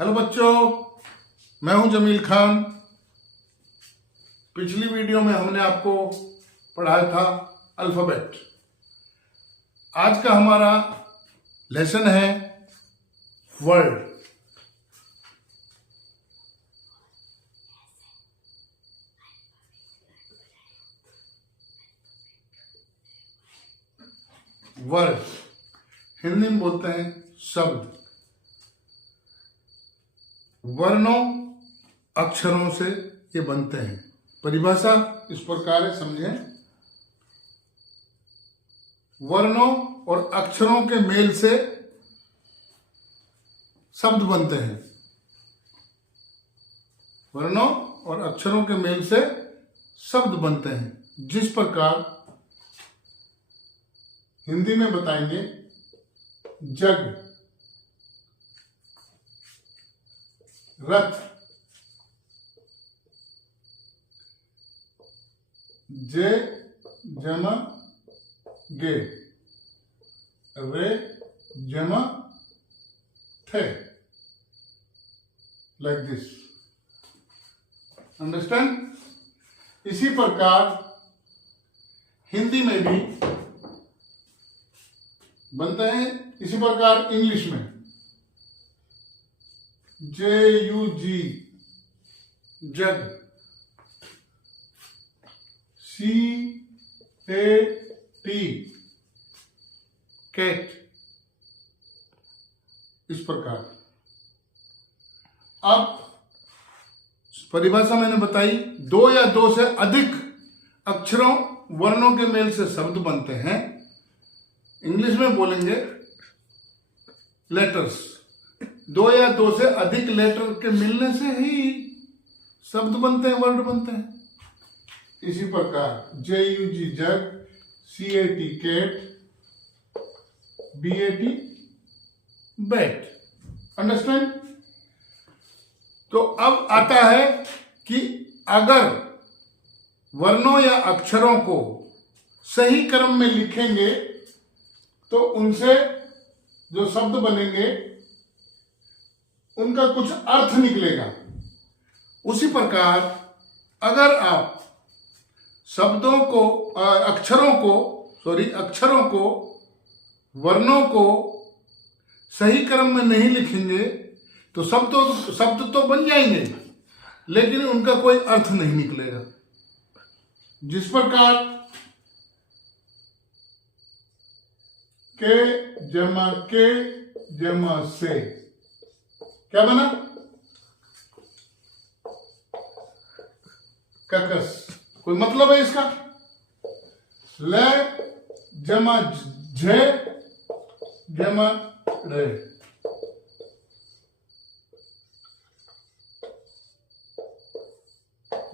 Hello बच्चों, मैं हूं जमील खान। पिछली वीडियो में हमने आपको पढ़ाया था अल्फाबेट। आज का हमारा लेसन है वर्ड। वर्ड हिंदी में बोलते हैं शब्द। वर्णों अक्षरों से ये बनते हैं। परिभाषा इस प्रकार है, समझें। वर्णों और अक्षरों के मेल से शब्द बनते हैं। वर्णों और अक्षरों के मेल से शब्द बनते हैं। जिस प्रकार हिंदी में बताएंगे जग, रथ, जे जमा गे, रे जमा थे, लाइक दिस। अंडरस्टैंड? इसी प्रकार हिंदी में भी बनते हैं। इसी प्रकार इंग्लिश में JUG जग, CAT कैट। इस प्रकार अब परिभाषा मैंने बताई, दो या दो से अधिक अक्षरों वर्णों के मेल से शब्द बनते हैं। इंग्लिश में बोलेंगे लेटर्स। दो या दो से अधिक लेटर के मिलने से ही शब्द बनते हैं, वर्ड बनते हैं। इसी प्रकार JUG jug, CAT cat, BAT bat. Understand? तो अब आता है कि अगर वर्णों या अक्षरों को सही क्रम में लिखेंगे तो उनसे जो शब्द बनेंगे उनका कुछ अर्थ निकलेगा। उसी प्रकार अगर आप शब्दों को अक्षरों को वर्णों को सही क्रम में नहीं लिखेंगे तो शब्द तो बन जाएंगे लेकिन उनका कोई अर्थ नहीं निकलेगा। जिस प्रकार के जमा से क्या बना? ककस। कोई मतलब है इसका? ल जमा झ जमा रे।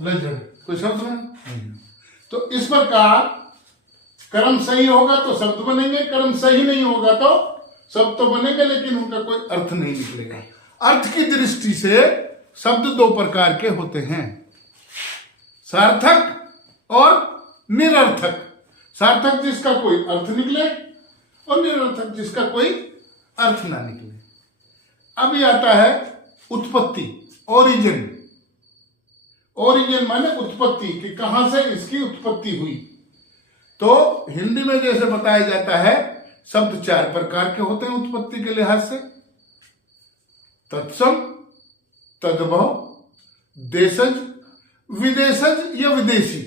लजड़। कोई शब्द नहीं। तो इस प्रकार क्रम सही होगा तो शब्द बनेंगे, क्रम सही नहीं होगा तो शब्द तो बनेंगे लेकिन उनका कोई अर्थ नहीं निकलेगा। अर्थ की दृष्टि से शब्द दो प्रकार के होते हैं, सार्थक और निरर्थक। सार्थक जिसका कोई अर्थ निकले और निरर्थक जिसका कोई अर्थ ना निकले। अब ये आता है उत्पत्ति, ओरिजिन। ओरिजिन माने उत्पत्ति, कि कहां से इसकी उत्पत्ति हुई। तो हिंदी में जैसे बताया जाता है शब्द चार प्रकार के होते हैं उत्पत्ति के लिहाज से: तत्सम, तद्भव, देशज, विदेशज या विदेशी।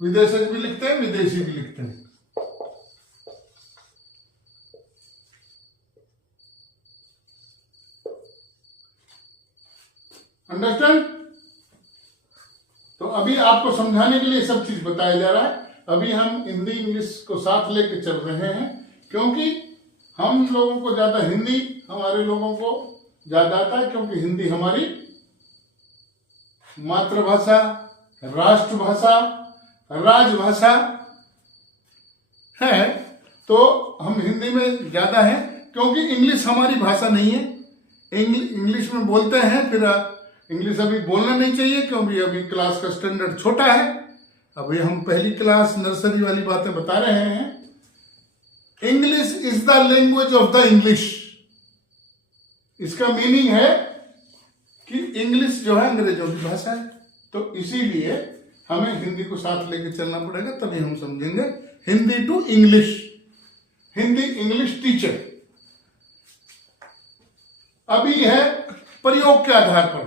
विदेशज भी लिखते हैं, विदेशी भी लिखते हैं। अंडरस्टैंड? तो अभी आपको समझाने के लिए सब चीज बताया जा रहा है। अभी हम हिंदी इंग्लिश को साथ लेके चल रहे हैं क्योंकि हम लोगों को ज्यादा हिंदी, हमारे लोगों को ज्यादा आता है क्योंकि हिंदी हमारी मातृभाषा, राष्ट्रभाषा, राजभाषा है। तो हम हिंदी में ज्यादा हैं क्योंकि इंग्लिश हमारी भाषा नहीं है। इंग्लिश में बोलते हैं, फिर इंग्लिश अभी बोलना नहीं चाहिए क्योंकि अभी क्लास का स्टैंडर्ड छोटा है। अभी हम पहली क्लास नर्सरी वाली बातें बता रहे हैं। English is the language of the English. इसका मीनिंग है कि इंग्लिश जो है अंग्रेजों की भाषा है, तो इसीलिए हमें हिंदी को साथ लेके चलना पड़ेगा, तभी हम समझेंगे। Hindi to English, Hindi English teacher. अभी है प्रयोग के आधार पर।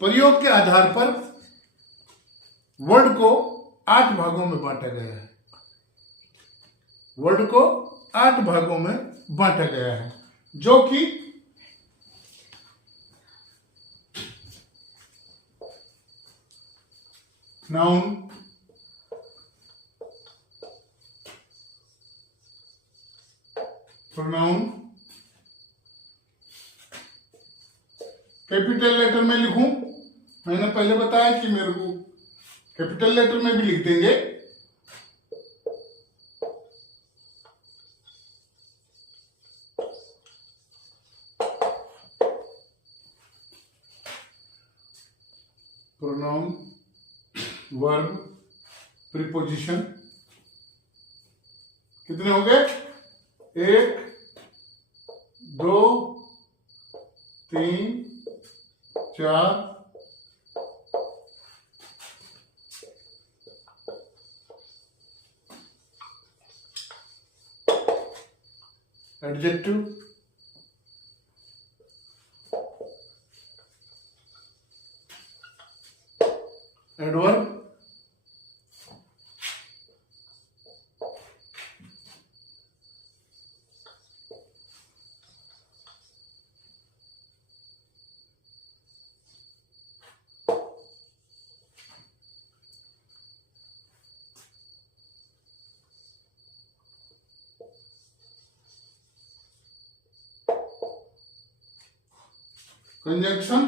प्रयोग के आधार पर वर्ड को 8 भागों में बांटा गया है। वर्ड को 8 भागों में बांटा गया है, जो कि नाउन, प्रोनाउन, कैपिटल लेटर में लिखूं, मैंने पहले बताया कि मेरे को कैपिटल लेटर में भी लिख देंगे। Pronoun, verb, preposition. कितने हो गए? 1 2 3 4 एडजेक्टिव, एडवर्ब, कंजंक्शन,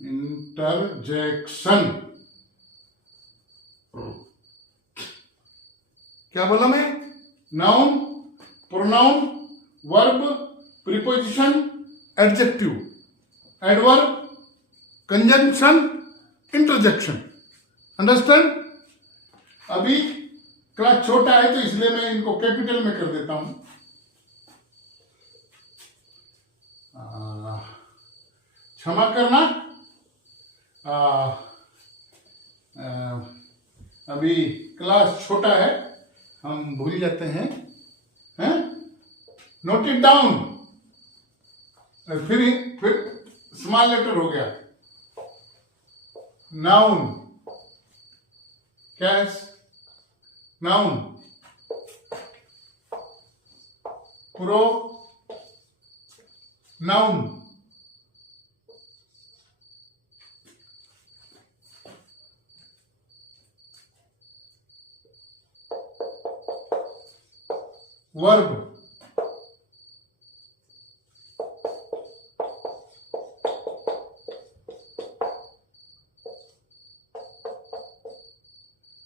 इंटरजेक्शन। क्या बोला मैं? Noun, pronoun, verb, preposition, adjective, adverb, conjunction, interjection. Understand? अभी क्लास छोटा है तो इसलिए मैं इनको कैपिटल में कर देता हूं। क्षमा करना, अभी क्लास छोटा है, हम भूल जाते हैं। Note it down. फिर स्मॉल लेटर हो गया। Noun, case, noun, pronoun, verb,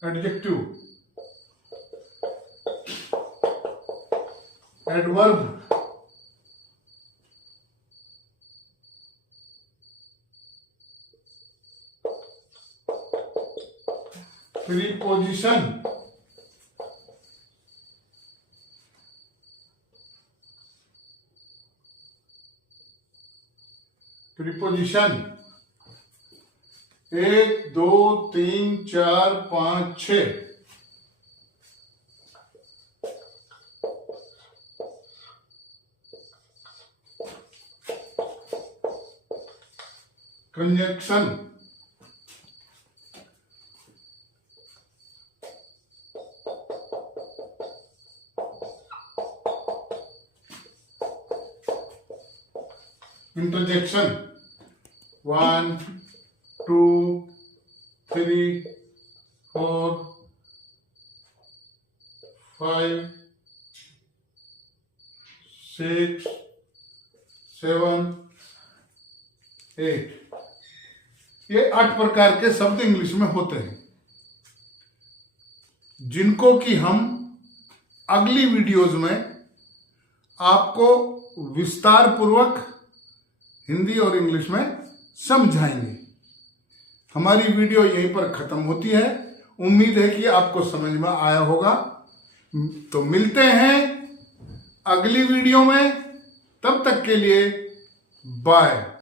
adjective, adverb, preposition, preposition 1 2 3 4 5 6। Conjunction, interjection 1 2 3 4 5 6, 7, 8, ये 8 प्रकार के शब्द इंग्लिश में होते हैं, जिनको कि हम अगली वीडियोज में आपको विस्तार पूर्वक हिंदी और इंग्लिश में समझाएंगे। हमारी वीडियो यहीं पर खत्म होती है। उम्मीद है कि आपको समझ में आया होगा। तो मिलते हैं अगली वीडियो में, तब तक के लिए बाय।